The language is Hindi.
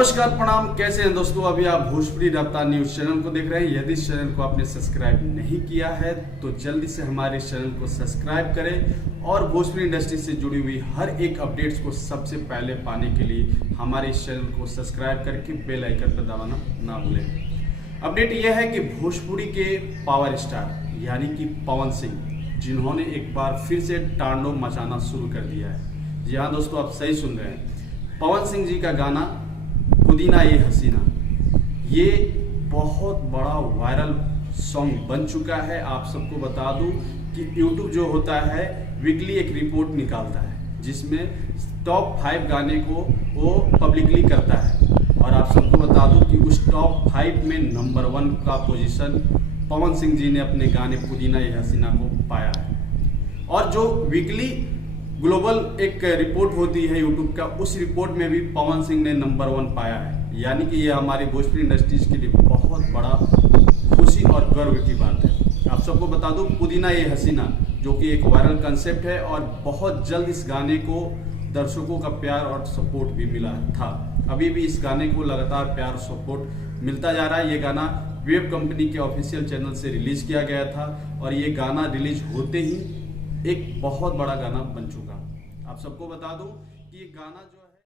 नमस्कार प्रणाम, कैसे हैं दोस्तों। अभी आप भोजपुरी रफ्तार न्यूज चैनल को देख रहे हैं। यदि इस चैनल को आपने सब्सक्राइब नहीं किया है तो जल्दी से हमारे इस चैनल को सब्सक्राइब करें और भोजपुरी इंडस्ट्री से जुड़ी हुई हर एक अपडेट्स को सबसे पहले पाने के लिए हमारे इस चैनल को सब्सक्राइब करके बेल आइकन पर दबाना ना भूलें। अपडेट यह है कि भोजपुरी के पावर स्टार यानी कि पवन सिंह, जिन्होंने एक बार फिर से तांडव मचाना शुरू कर दिया है। जी हाँ दोस्तों, आप सही सुन रहे हैं। पवन सिंह जी का गाना पुदीना ये हसीना, ये बहुत बड़ा वायरल सॉन्ग बन चुका है। आप सबको बता दूं कि YouTube जो होता है वीकली एक रिपोर्ट निकालता है जिसमें टॉप 5 गाने को वो पब्लिकली करता है, और आप सबको बता दूं कि उस टॉप 5 में नंबर 1 का पोजीशन पवन सिंह जी ने अपने गाने पुदीना ये हसीना को पाया है। और जो वीकली ग्लोबल एक रिपोर्ट होती है यूट्यूब का, उस रिपोर्ट में भी पवन सिंह ने नंबर 1 पाया है। यानी कि ये हमारी भोजपुरी इंडस्ट्रीज के लिए बहुत बड़ा खुशी और गर्व की बात है। आप सबको बता दूं, पुदीना ये हसीना जो कि एक वायरल कंसेप्ट है, और बहुत जल्द इस गाने को दर्शकों का प्यार और सपोर्ट भी मिला था। अभी भी इस गाने को लगातार प्यार और सपोर्ट मिलता जा रहा है। ये गाना वेब कंपनी के ऑफिशियल चैनल से रिलीज किया गया था, और ये गाना रिलीज होते ही एक बहुत बड़ा गाना बन चुका। आप सबको बता दूं कि ये गाना जो